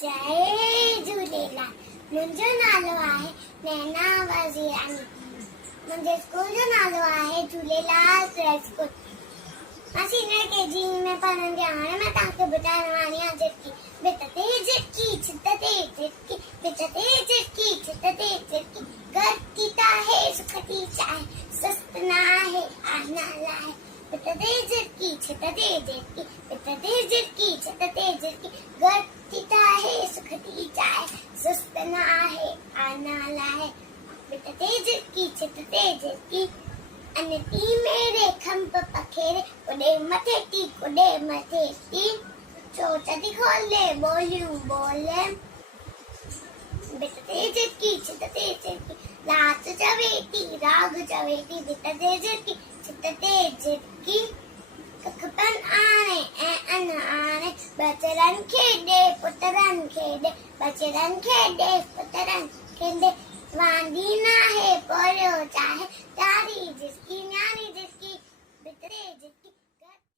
जय झूलेलाल। मुंहिंजो नालो आहे नैना वज़ीरानी। मुंहिंजे स्कूल जो नालो आहे झूलेलाल प्ले स्कूल। मां सीनियर केजी में पढ़ंदी आहियां। हाणे मां तव्हांखे ॿुधाइण वारी आहियां झिटकी भित ते झिटकी छित ते झिटकी भित ते झिटकी छित ते झिटकी घर की आहे सुख की चाहे सुस्त ना है आना लाए भित ते झिटकी छित ते झिटकी भित ते झिटकी छित ते झिटकी घर की आहे सुख की चाहे सुस्त ना है आना लाए भित ते झिटकी छित ते झिटकी अनती मेरे खंभ पखेरे उड़े मथे टी चोचती खोले बोलियूं बोले भित ते झिटकी छित ते झिटकी लाच चवेटी राग चवेटी भित ते झिटकी छित ते झिटकी कखपन आणे ऐं अन आणे बचरन खेॾे पुतरन खेॾे बचरन खेॾे पुतरन खेॾे वांदी नाहे पोरियो चाहे तारी जिसकी न्यारी जिसकी भित ते झिटकी